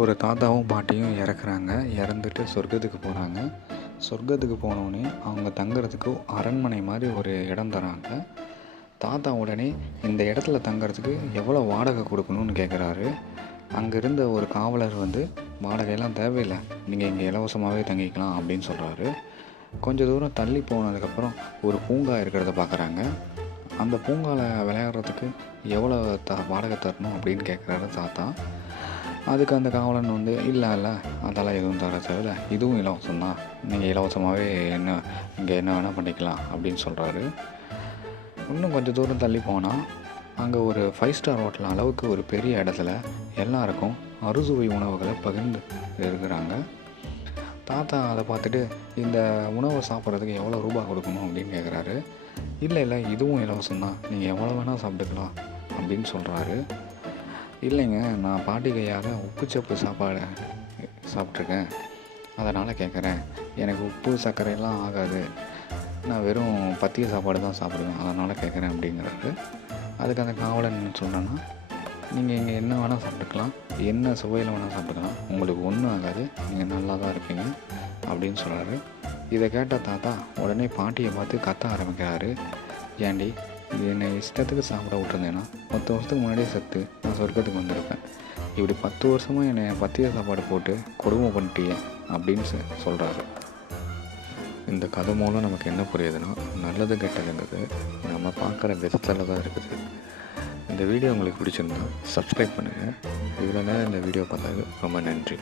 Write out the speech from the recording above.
ஒரு தாத்தாவும் பாட்டியும் இறக்குறாங்க. இறந்துட்டு சொர்க்கத்துக்கு போகிறாங்க. சொர்க்கத்துக்கு போனோடனே அவங்க தங்குறதுக்கு அரண்மனை மாதிரி ஒரு இடம் தராங்க. தாத்தா உடனே இந்த இடத்துல தங்குறதுக்கு எவ்வளோ வாடகை கொடுக்கணும்னு கேட்குறாரு. அங்கே இருந்த ஒரு காவலர் வாடகையெல்லாம் தேவையில்லை, நீங்கள் இங்கே இலவசமாகவே தங்கிக்கலாம் அப்படின்னு சொல்கிறாரு. கொஞ்சம் தூரம் தள்ளி போனதுக்கப்புறம் ஒரு பூங்கா இருக்கிறத பார்க்குறாங்க. அந்த பூங்காவில் விளையாடுறதுக்கு எவ்வளோ வாடகை தரணும் அப்படின்னு கேட்குறாரு தாத்தா. அதுக்கு அந்த காவலன் இல்லை அதெல்லாம் எதுவும் தர தேவையில்லை, இதுவும் இலவசம்தான், நீங்கள் இலவசமாகவே இங்கே என்ன வேணால் பண்ணிக்கலாம் அப்படின்னு சொல்கிறாரு. இன்னும் கொஞ்சம் தூரம் தள்ளி போனால் அங்கே ஒரு 5 ஸ்டார் ஹோட்டல் அளவுக்கு ஒரு பெரிய இடத்துல எல்லாருக்கும் அறுசுவை உணவுகளை பகிர்ந்து இருக்கிறாங்க. தாத்தா அதை பார்த்துட்டு இந்த உணவை சாப்பிட்றதுக்கு எவ்வளோ ரூபா கொடுக்கணும் அப்படின்னு கேட்குறாரு. இல்லை இதுவும் இலவசம்தான், நீங்கள் எவ்வளோ வேணால் சாப்பிட்டுக்கலாம் அப்படின்னு சொல்கிறாரு. இல்லைங்க, நான் பாட்டி கையால் உப்பு சப்பு சாப்பாடு சாப்பிட்ருக்கேன், அதனால் கேட்குறேன், எனக்கு உப்பு சர்க்கரையெல்லாம் ஆகாது, நான் வெறும் பத்திய சாப்பாடு தான் சாப்பிடுவேன், அதனால் கேட்குறேன் அப்படிங்கிறாரு. அதுக்கு அந்த காவலன் என்ன சொல்கிறேன்னா, நீங்கள் இங்கே என்ன வேணால் சாப்பிட்டுக்கலாம், என்ன சுவையில் வேணால் சாப்பிட்டுக்கலாம், உங்களுக்கு ஒன்றும் ஆகாது, நீங்கள் நல்லா தான் இருப்பீங்க அப்படின்னு சொல்கிறாரு. இதை கேட்ட தாத்தா உடனே பாட்டியை பார்த்து கத்த ஆரம்பிக்கிறாரு. ஏண்டி, என்னை இஷ்டத்துக்கு சாப்பிட விட்டுருந்தேன்னா 10 வருஷத்துக்கு முன்னாடியே செத்து நான் சொர்க்கத்துக்கு வந்திருப்பேன், இப்படி 10 வருஷமாக என்னை பத்திய சாப்பாடு போட்டு கொடுமை பண்ணிட்டியே அப்படின்னு சொல்கிறாரு. இந்த கதை மூலம் நமக்கு என்ன புரியுதுன்னா, நல்லது கெட்டதுங்கிறது நம்ம பார்க்குற விதத்தில் தான் இருக்குது. இந்த வீடியோ உங்களுக்கு பிடிச்சிருந்தா சப்ஸ்கிரைப் பண்ணுங்கள். இவ்வளோ நேரம் இந்த வீடியோ பார்த்ததுக்கு ரொம்ப நன்றி.